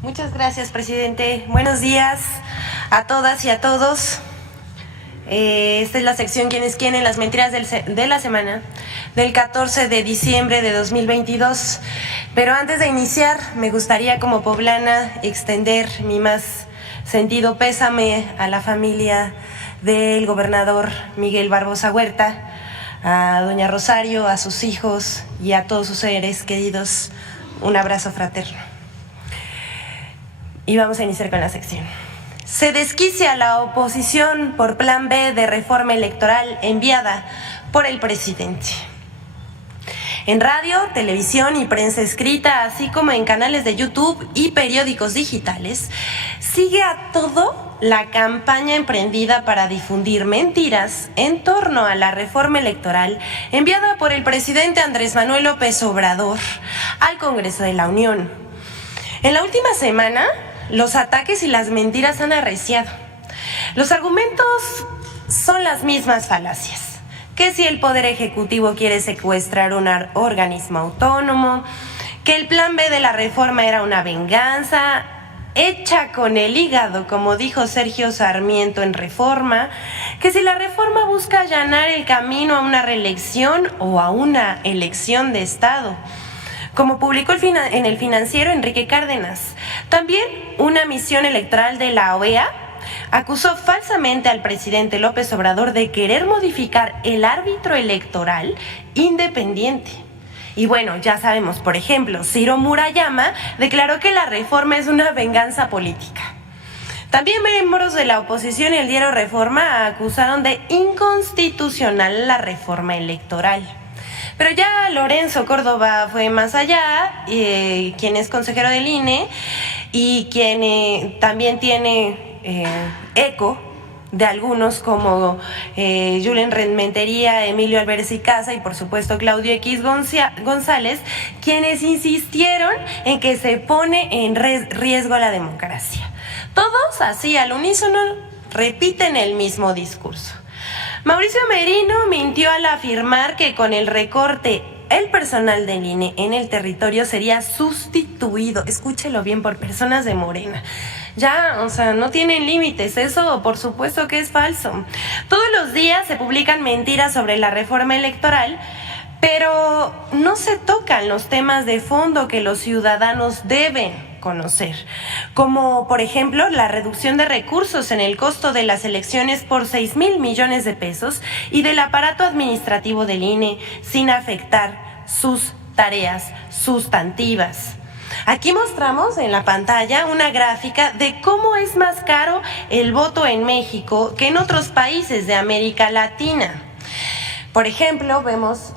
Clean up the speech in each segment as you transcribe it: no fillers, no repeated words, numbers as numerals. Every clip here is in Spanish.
Muchas gracias, presidente. Buenos días a todas y a todos. Esta es la sección ¿Quién es quién? En las mentiras de la semana del 14 de diciembre de 2022. Pero antes de iniciar, me gustaría como poblana extender mi más sentido pésame a la familia del gobernador Miguel Barbosa Huerta, a doña Rosario, a sus hijos y a todos sus seres queridos. Un abrazo fraterno. Y vamos a iniciar con la sección. Se desquicia la oposición por plan B de reforma electoral enviada por el presidente. En radio, televisión y prensa escrita, así como en canales de YouTube y periódicos digitales, sigue a todo la campaña emprendida para difundir mentiras en torno a la reforma electoral enviada por el presidente Andrés Manuel López Obrador al Congreso de la Unión. En la última semana, los ataques y las mentiras han arreciado. Los argumentos son las mismas falacias. Que si el Poder Ejecutivo quiere secuestrar un organismo autónomo, que el plan B de la reforma era una venganza hecha con el hígado, como dijo Sergio Sarmiento en Reforma, que si la reforma busca allanar el camino a una reelección o a una elección de Estado, como publicó en el Financiero Enrique Cárdenas. También una misión electoral de la OEA acusó falsamente al presidente López Obrador de querer modificar el árbitro electoral independiente. Y bueno, ya sabemos, por ejemplo, Ciro Murayama declaró que la reforma es una venganza política. También miembros de la oposición y el diario Reforma acusaron de inconstitucional la reforma electoral. Pero ya Lorenzo Córdoba fue más allá, quien es consejero del INE y quien también tiene eco de algunos como Julen Renmentería, Emilio Álvarez y Casa y por supuesto Claudio X González, quienes insistieron en que se pone en riesgo la democracia. Todos así al unísono repiten el mismo discurso. Mauricio Merino mintió al afirmar que con el recorte el personal del INE en el territorio sería sustituido, escúchelo bien, por personas de Morena. Ya, no tienen límites, eso por supuesto que es falso. Todos los días se publican mentiras sobre la reforma electoral, pero no se tocan los temas de fondo que los ciudadanos deben conocer, como por ejemplo la reducción de recursos en el costo de las elecciones por 6,000 millones de pesos y del aparato administrativo del INE sin afectar sus tareas sustantivas. Aquí mostramos en la pantalla una gráfica de cómo es más caro el voto en México que en otros países de América Latina. Por ejemplo, vemos,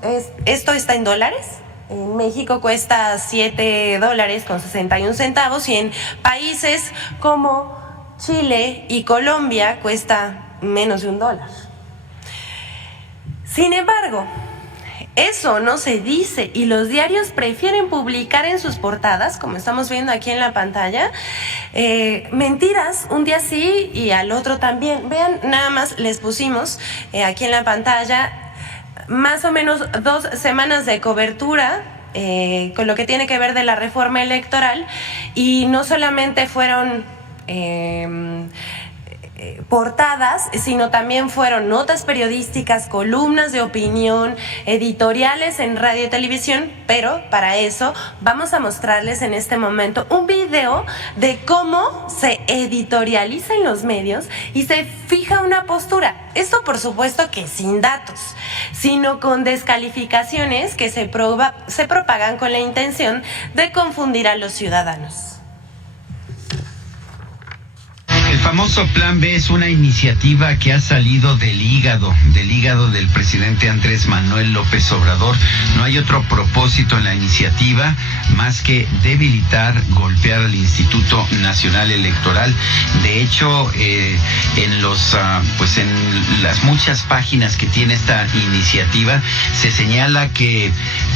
esto está en dólares. En México cuesta $7.61 y en países como Chile y Colombia cuesta menos de $1. Sin embargo, eso no se dice y los diarios prefieren publicar en sus portadas, como estamos viendo aquí en la pantalla, mentiras un día sí y al otro también. Vean, nada más les pusimos aquí en la pantalla más o menos 2 semanas de cobertura con lo que tiene que ver de la reforma electoral y no solamente fueron portadas, sino también fueron notas periodísticas, columnas de opinión, editoriales en radio y televisión, pero para eso vamos a mostrarles en este momento un video de cómo se editorializa en los medios y se fija una postura. Esto por supuesto que sin datos, sino con descalificaciones que se propagan con la intención de confundir a los ciudadanos. El famoso Plan B es una iniciativa que ha salido del hígado del presidente Andrés Manuel López Obrador. No hay otro propósito en la iniciativa más que debilitar, golpear al Instituto Nacional Electoral. De hecho, en las muchas páginas que tiene esta iniciativa se señala que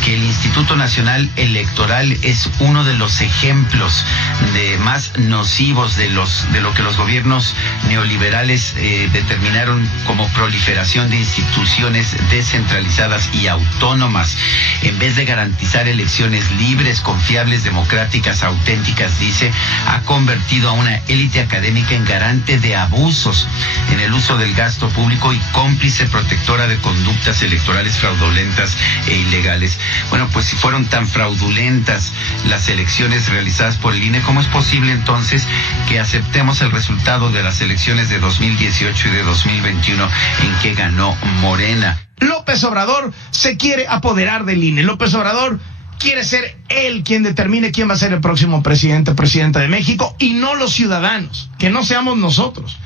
el Instituto Nacional Electoral es uno de los ejemplos de más nocivos de lo que los gobiernos gobiernos neoliberales determinaron como proliferación de instituciones descentralizadas y autónomas, en vez de garantizar elecciones libres, confiables, democráticas, auténticas, dice, ha convertido a una élite académica en garante de abusos en el uso del gasto público y cómplice protectora de conductas electorales fraudulentas e ilegales. Bueno, pues si fueron tan fraudulentas las elecciones realizadas por el INE, ¿cómo es posible entonces que aceptemos el resultado de las elecciones de 2018 y de 2021 en que ganó Morena? López Obrador se quiere apoderar del INE. López Obrador quiere ser él quien determine quién va a ser el próximo presidenta de México, y no los ciudadanos, que no seamos nosotros.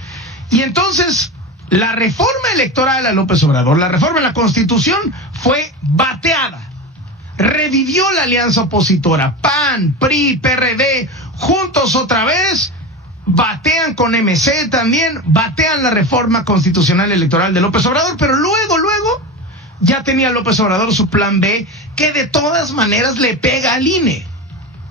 Y entonces, la reforma electoral a López Obrador, la reforma en la Constitución, fue bateada. Revivió la alianza opositora, PAN, PRI, PRD, juntos otra vez, batean con MC también, batean la reforma constitucional electoral de López Obrador, pero luego, ya tenía López Obrador su plan B, que de todas maneras le pega al INE.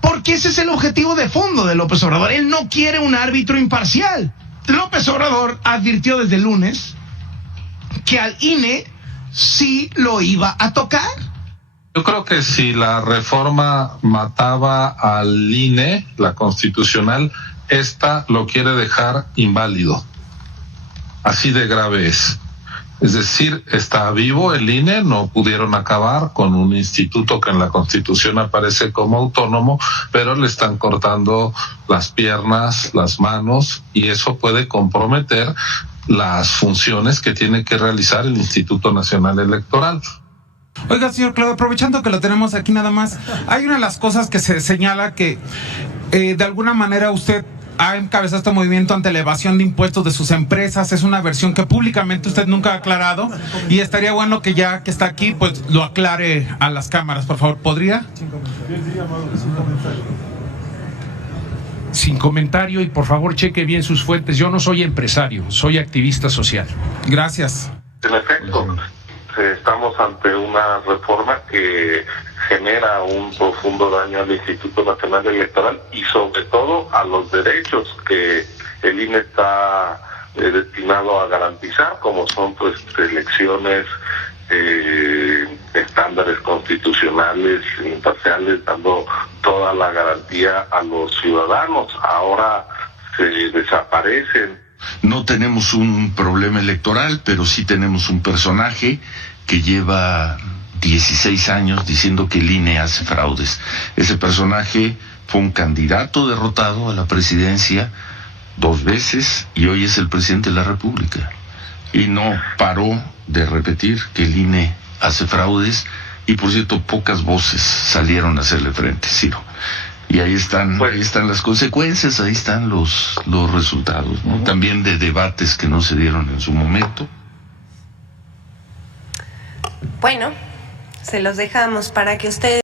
Porque ese es el objetivo de fondo de López Obrador. Él no quiere un árbitro imparcial. López Obrador advirtió desde el lunes que al INE sí lo iba a tocar. Yo creo que si la reforma mataba al INE, la constitucional, esta lo quiere dejar inválido. Así de grave es. Es decir, está vivo el INE, no pudieron acabar con un instituto que en la Constitución aparece como autónomo, pero le están cortando las piernas, las manos, y eso puede comprometer las funciones que tiene que realizar el Instituto Nacional Electoral. Oiga, señor Claudio, aprovechando que lo tenemos aquí nada más, hay una de las cosas que se señala que de alguna manera usted ha encabezado este movimiento ante la evasión de impuestos de sus empresas. Es una versión que públicamente usted nunca ha aclarado, y estaría bueno que ya que está aquí, pues lo aclare a las cámaras, por favor. ¿Podría? Sin comentario, y por favor cheque bien sus fuentes. Yo no soy empresario, soy activista social. Gracias. En efecto, estamos ante una reforma que genera un profundo daño al Instituto Nacional Electoral y sobre todo a los derechos que el INE está destinado a garantizar, como son pues elecciones, estándares constitucionales imparciales, dando toda la garantía a los ciudadanos. Ahora se desaparecen. No tenemos un problema electoral, pero sí tenemos un personaje que lleva 16 años diciendo que el INE hace fraudes. Ese personaje fue un candidato derrotado a la presidencia 2 veces y hoy es el presidente de la República. Y no paró de repetir que el INE hace fraudes, y por cierto, pocas voces salieron a hacerle frente, Ciro. Y ahí están las consecuencias, ahí están los resultados, ¿no? También de debates que no se dieron en su momento. Bueno, se los dejamos para que ustedes